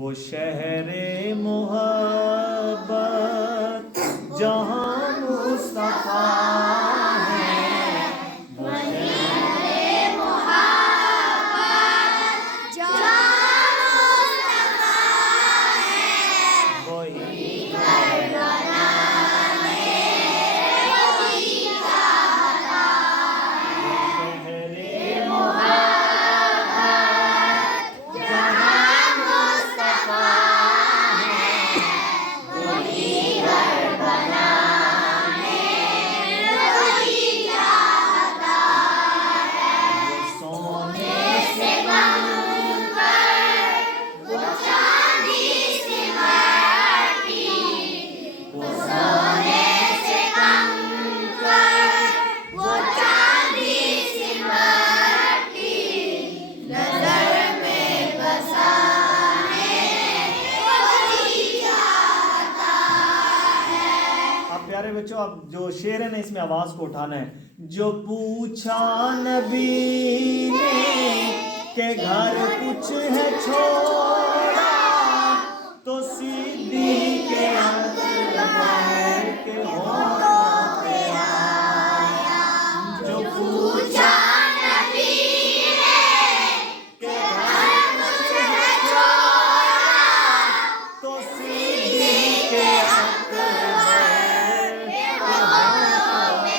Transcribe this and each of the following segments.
वो शहरे मोहब्बत जहाँ मुस्तफा है, वो शहरे मोहब्बत जहाँ मुस्तफा है, वही करबला में वही चाहता है। शहरे मोहब्बत जहाँ मुस्तफा है, वही करबला में वही चाहता है। सोने से कंकर, वो चांदी से माटी, वो सोने से कंकर, वो चांदी से माटी, नजर में बसा है वही चाहता है। अब प्यारे बच्चों, अब जो शेर है ना, इसमें आवाज को उठाना है। जो पूछा नबी ने के घर कुछ है छोड़ा, तो सीधी के अंदर के होठों पे आया। जो पूछा नबी ने के घर कुछ है छोड़ा, तो सीधी के अंदर के होठों पे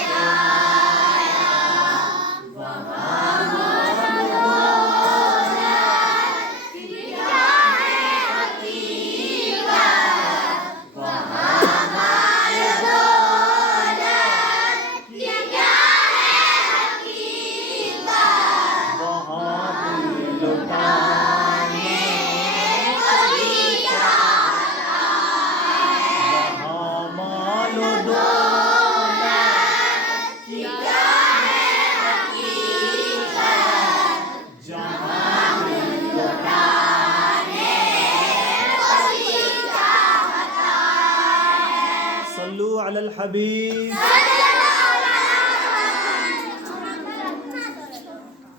सल्लू अलल हबीब।